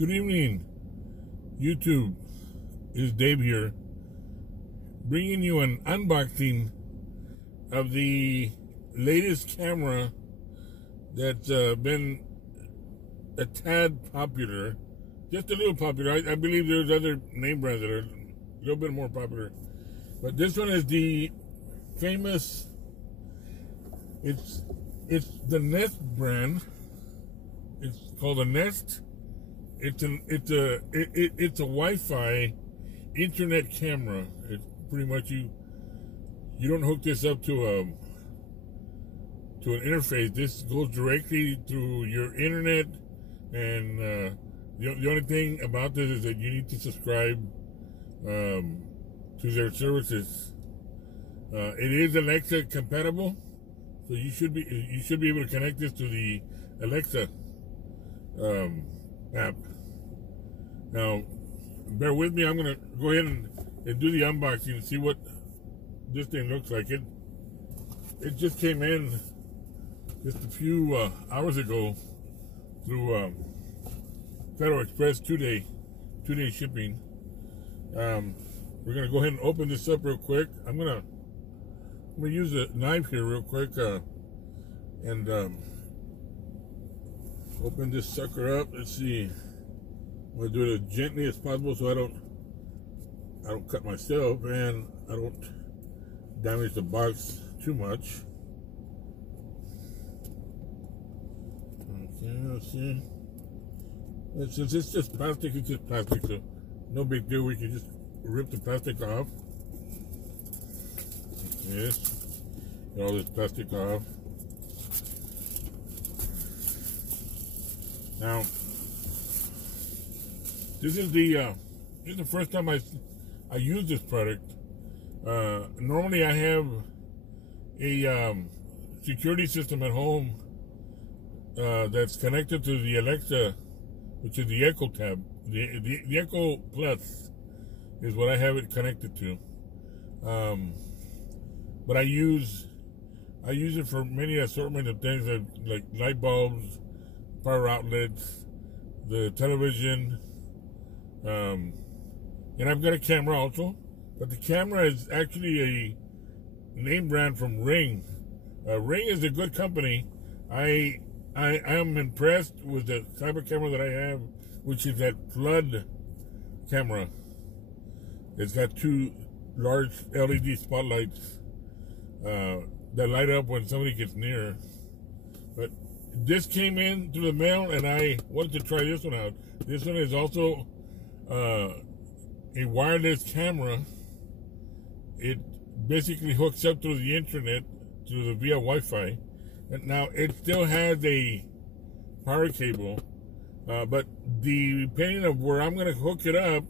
Good evening, YouTube. Is Dave here, bringing you an unboxing of the latest camera that's been a tad popular, just a little popular. I believe there's other name brands that are a little bit more popular, but this one is the famous. It's the Nest brand. It's called a Nest. It's a Wi-Fi internet camera. It's pretty much you don't hook this up to an interface. This goes directly through your internet, and the only thing about this is that you need to subscribe to their services. It is Alexa compatible, so you should be able to connect this to the Alexa app. Now, bear with me. I'm gonna go ahead and do the unboxing and see what this thing looks like. It just came in just a few hours ago through Federal Express two-day shipping. We're gonna go ahead and open this up real quick. I'm gonna use a knife here real quick and open this sucker up. Let's see. I'm gonna do it as gently as possible so I don't cut myself and I don't damage the box too much. Okay, let's see. Since it's just plastic, it's just plastic, so no big deal. We can just rip the plastic off. Yes, get all this plastic off. Now, this is the first time I use this product. Normally I have a security system at home that's connected to the Alexa, which is the Echo tab. The Echo Plus is what I have it connected to. But I use it for many assortment of things like light bulbs, power outlets, the television, and I've got a camera also. But the camera is actually a name brand from Ring. Ring is a good company. I am impressed with the type of camera that I have, which is that flood camera. It's got two large LED spotlights that light up when somebody gets near. But this came in through the mail, and I wanted to try this one out. This one is also a wireless camera. It basically hooks up through the internet via Wi-Fi. And now it still has a power cable, but depending on where I'm going to hook it up,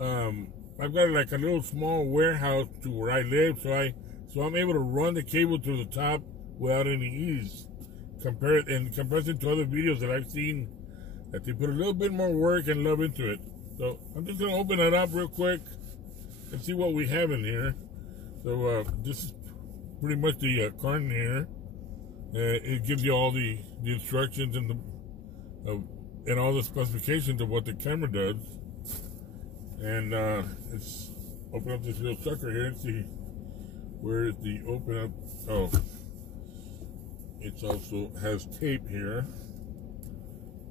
I've got like a little small warehouse to where I live, so I'm able to run the cable to the top without any ease. In comparison to other videos that I've seen, that they put a little bit more work and love into it. So I'm just going to open it up real quick and see what we have in here. So this is pretty much the carton here. It gives you all the instructions and all the specifications of what the camera does. And let's open up this little sucker here and see where is the open up. Oh, it also has tape here.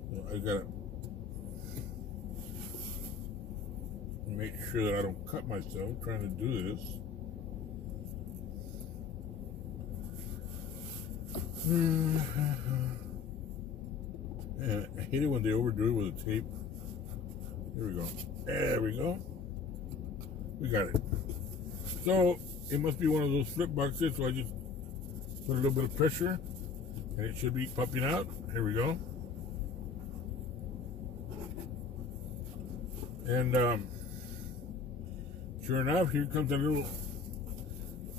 So I gotta make sure that I don't cut myself trying to do this. And I hate it when they overdo it with the tape. Here we go. There we go. We got it. So it must be one of those flip boxes. So I just put a little bit of pressure, and it should be popping out. Here we go. And sure enough, here comes a little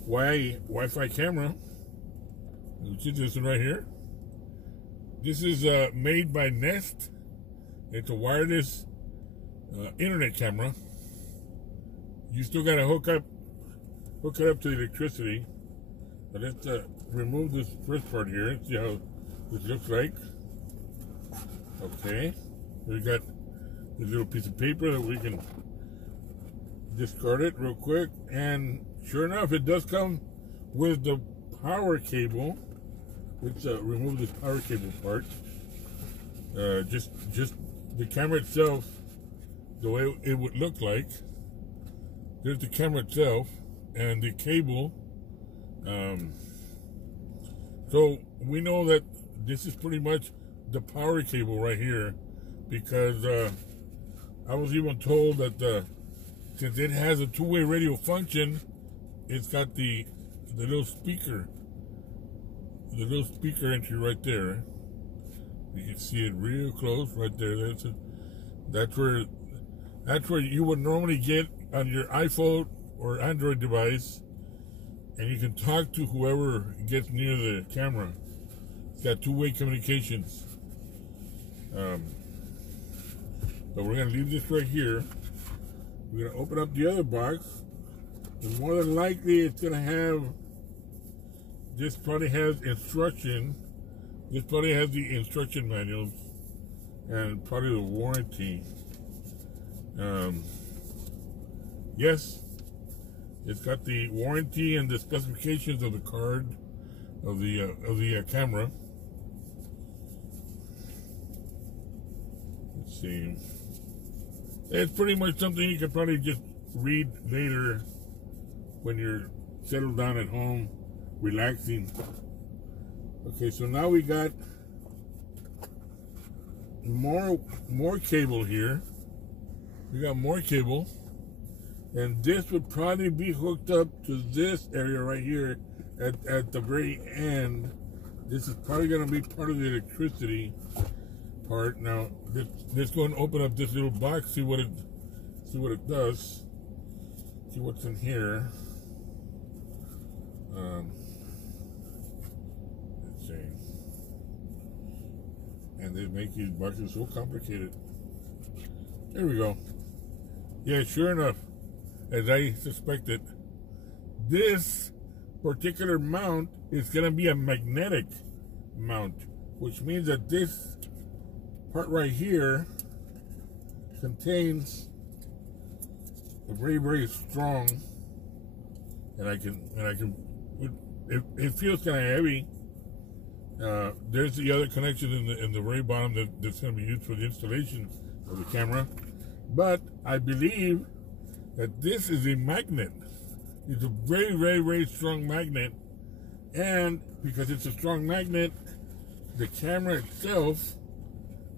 Wi-Fi camera, which is this one right here. This is made by Nest. It's a wireless internet camera. You still got to hook it up to the electricity. But let's remove this first part here and see how this looks like. Okay. We got this little piece of paper that we can discard it real quick, and sure enough, it does come with the power cable. Let's remove this power cable part. Just the camera itself, the way it would look like. There's the camera itself and the cable. So we know that this is pretty much the power cable right here, because I was even told that since it has a two-way radio function, it's got the little speaker entry right there. You can see it real close right there. That's where you would normally get on your iPhone or Android device, and you can talk to whoever gets near the camera. It's got two-way communications. So we're gonna leave this right here. We're gonna open up the other box, and more than likely it's gonna have. This probably has instruction. This probably has the instruction manuals and probably the warranty. Yes, it's got the warranty and the specifications of the card of the camera. Let's see. It's pretty much something you can probably just read later when you're settled down at home, relaxing. Okay, so now we got more cable here. We got more cable, and this would probably be hooked up to this area right here at the very end. This is probably going to be part of the electricity part. Now, let's go and open up this little box, see what it does, see what's in here. Let's see. And they make these boxes so complicated. There we go. Yeah, sure enough, as I suspected, this particular mount is going to be a magnetic mount, which means that this part right here contains a very, very strong, it feels kind of heavy. There's the other connection in the very bottom that's going to be used for the installation of the camera. But I believe that this is a magnet. It's a very, very, very strong magnet. And because it's a strong magnet, the camera itself,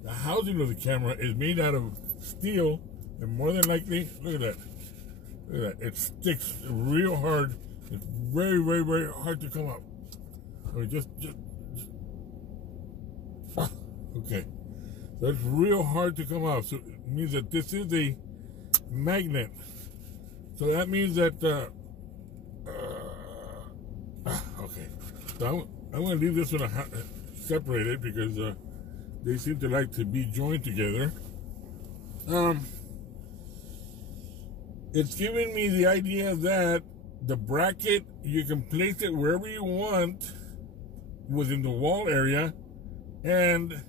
the housing of the camera is made out of steel, and more than likely, look at that. Look at that. It sticks real hard. It's very, very, very hard to come up. I mean, just okay. So it's real hard to come off. So it means that this is a magnet. So that means that, okay. So I'm going to leave this one separated because they seem to like to be joined together. It's giving me the idea that the bracket, you can place it wherever you want within the wall area, and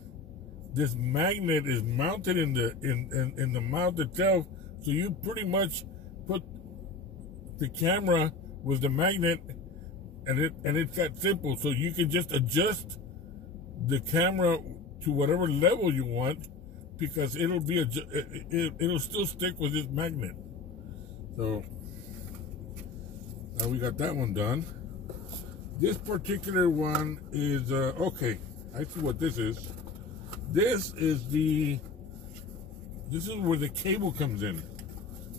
this magnet is mounted in the mount itself, so you pretty much put the camera with the magnet, and it's that simple. So you can just adjust the camera to whatever level you want, because it'll still stick with this magnet. So now we got that one done. This particular one is okay. I see what this is. This is where the cable comes in,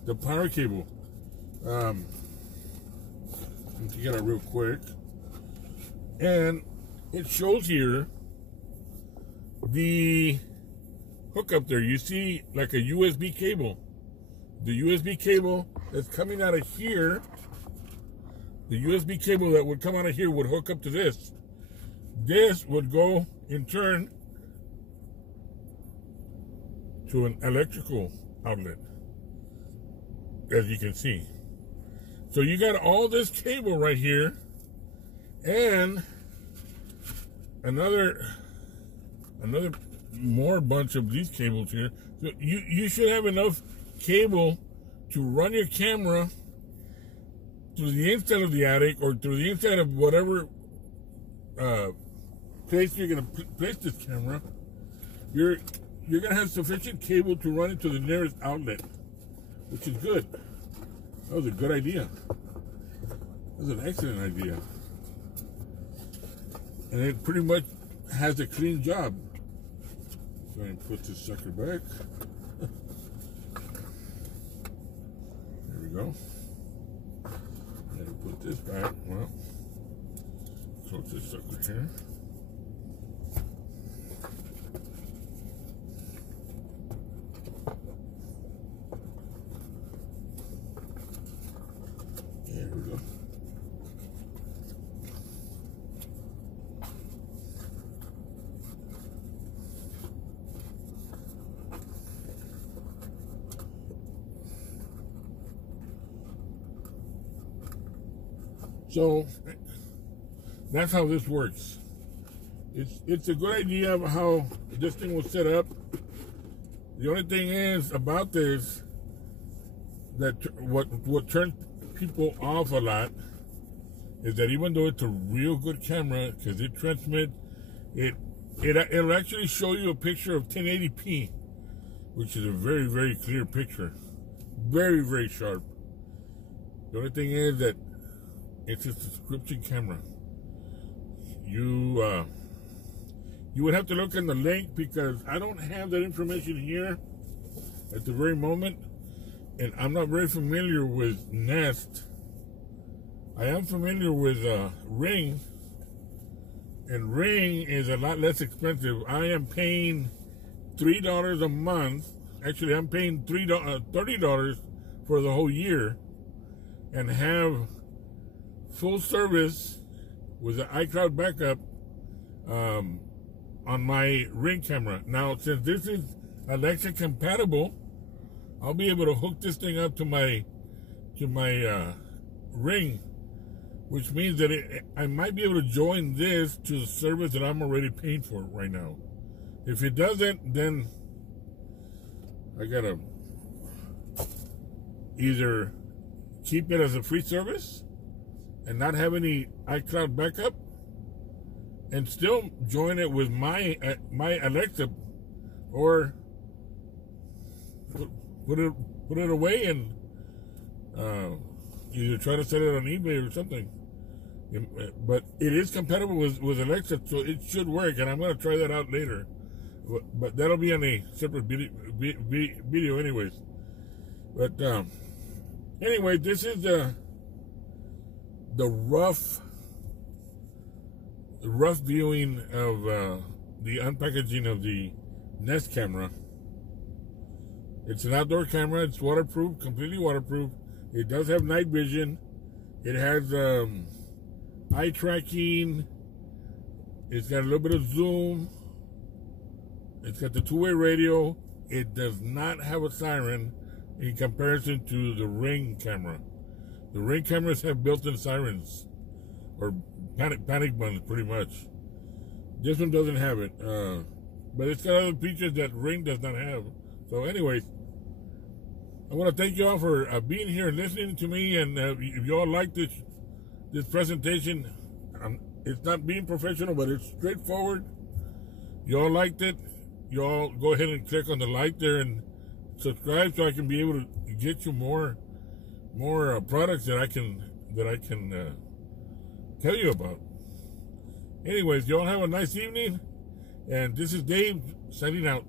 the power cable. Let me get it real quick, and it shows here the hookup there. You see like a USB cable. The USB cable that's coming out of here, the USB cable that would come out of here would hook up to this. This would go in turn to an electrical outlet, as you can see. So you got all this cable right here, and another more bunch of these cables here. So you should have enough cable to run your camera through the inside of the attic or through the inside of whatever place you're gonna place this camera. You're gonna have sufficient cable to run it to the nearest outlet, which is good. That was a good idea. That was an excellent idea. And it pretty much has a clean job. So I can put this sucker back. There we go. And put this back. Well, close this sucker here. There we go. So that's how this works. It's a good idea of how this thing was set up. The only thing is about this, that what turns people off a lot is that even though it's a real good camera, because it transmits, it'll actually show you a picture of 1080p, which is a very, very clear picture. Very, very sharp. The only thing is that it's a subscription camera. You would have to look in the link, because I don't have that information here at the very moment, and I'm not very familiar with Nest. I am familiar with Ring, and Ring is a lot less expensive. I am paying $3 a month. Actually, I'm paying $30 for the whole year, and have full service with the iCloud backup on my Ring camera. Now, since this is Alexa compatible, I'll be able to hook this thing up to my Ring, which means that I might be able to join this to the service that I'm already paying for right now. If it doesn't, then I gotta either keep it as a free service and not have any iCloud backup, and still join it with my Alexa, or put it away and either try to sell it on eBay or something. But it is compatible with Alexa, so it should work, and I'm going to try that out later. But that'll be on a separate video anyways. But anyway, this is the rough viewing of the unpackaging of the Nest camera. It's an outdoor camera. It's waterproof, completely waterproof. It does have night vision. It has eye tracking. It's got a little bit of zoom. It's got the two-way radio. It does not have a siren in comparison to the Ring camera. The Ring cameras have built-in sirens, or panic buttons, pretty much. This one doesn't have it, but it's got other features that Ring does not have. So anyways, I want to thank you all for being here and listening to me, and if you all like this presentation, it's not being professional, but it's straightforward. You all liked it. You all go ahead and click on the like there and subscribe, so I can be able to get you more products that I can tell you about. Anyways, you all have a nice evening, and this is Dave signing out.